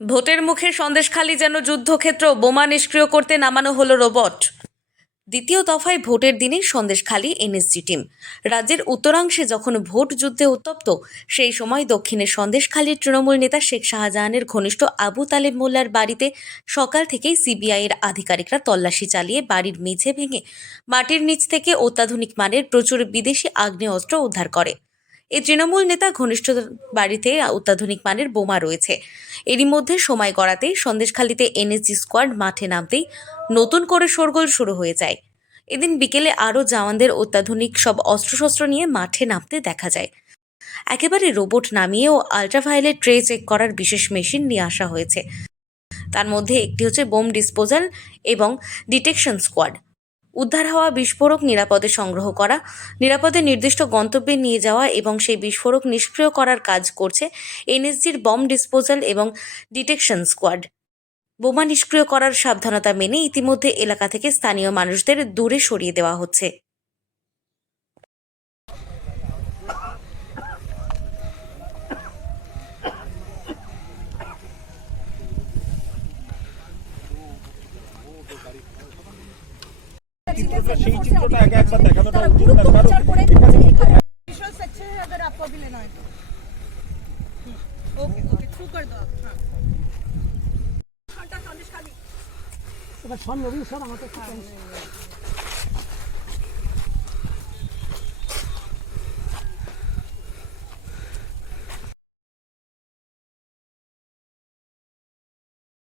ভোটের মুখে সন্দেশখালী যেন যুদ্ধক্ষেত্র, বোমা নিষ্ক্রিয় করতে নামানো হলো রোবট। দ্বিতীয় দফায় ভোটের দিনে সন্দেশখালী এনএসজি টিম। রাজ্যের উত্তরাংশে যখন ভোট যুদ্ধে উত্তপ্ত, সেই সময় দক্ষিণের সন্দেশখালীর তৃণমূল নেতা শেখ শাহজাহানের ঘনিষ্ঠ আবু তালেব মোল্লার বাড়িতে সকাল থেকেই সিবিআইয়ের আধিকারিকরা তল্লাশি চালিয়ে বাড়ির মেঝে ভেঙে মাটির নিচ থেকে অত্যাধুনিক মানের প্রচুর বিদেশি আগ্নেয়াস্ত্র উদ্ধার করে। এই তৃণমূল নেতা ঘনিষ্ঠ বাড়িতে অত্যাধুনিক মানের বোমা রয়েছে। এরই মধ্যে সময় গড়াতেই সন্দেশখালীতে এনএসজি স্কোয়াড মাঠে নামতেই নতুন করে শোরগোল শুরু হয়ে যায়। এদিন বিকেলে আরও জওয়ানদের অত্যাধুনিক সব অস্ত্রশস্ত্র নিয়ে মাঠে নামতে দেখা যায়। একেবারে রোবট নামিয়েও আল্ট্রাভায়োলেট ট্রে চেক করার বিশেষ মেশিন নিয়ে আসা হয়েছে। তার মধ্যে একটি হচ্ছে বোম ডিসপোজাল এবং ডিটেকশন স্কোয়াড। উদ্ধার হওয়া বিস্ফোরক নিরাপদে সংগ্রহ করা, নিরাপদে নির্দিষ্ট গন্তব্যে নিয়ে যাওয়া এবং সেই বিস্ফোরক নিষ্ক্রিয় করার কাজ করছে এনএসজির বম ডিসপোজাল এবং ডিটেকশন স্কোয়াড। বোমা নিষ্ক্রিয় করার সাবধানতা মেনে ইতিমধ্যে এলাকা থেকে স্থানীয় মানুষদের দূরে সরিয়ে দেওয়া হচ্ছে। সেই চিত্রটা একবার দেখানোটা উচিত না, কারণ विजुअल अच्छे हैं अगर आपको अभी लेना है तो ओके ओके थ्रू कर दो आप। हाँ घंटा 40 खाली এবার সব নবীন স্যার আমাকে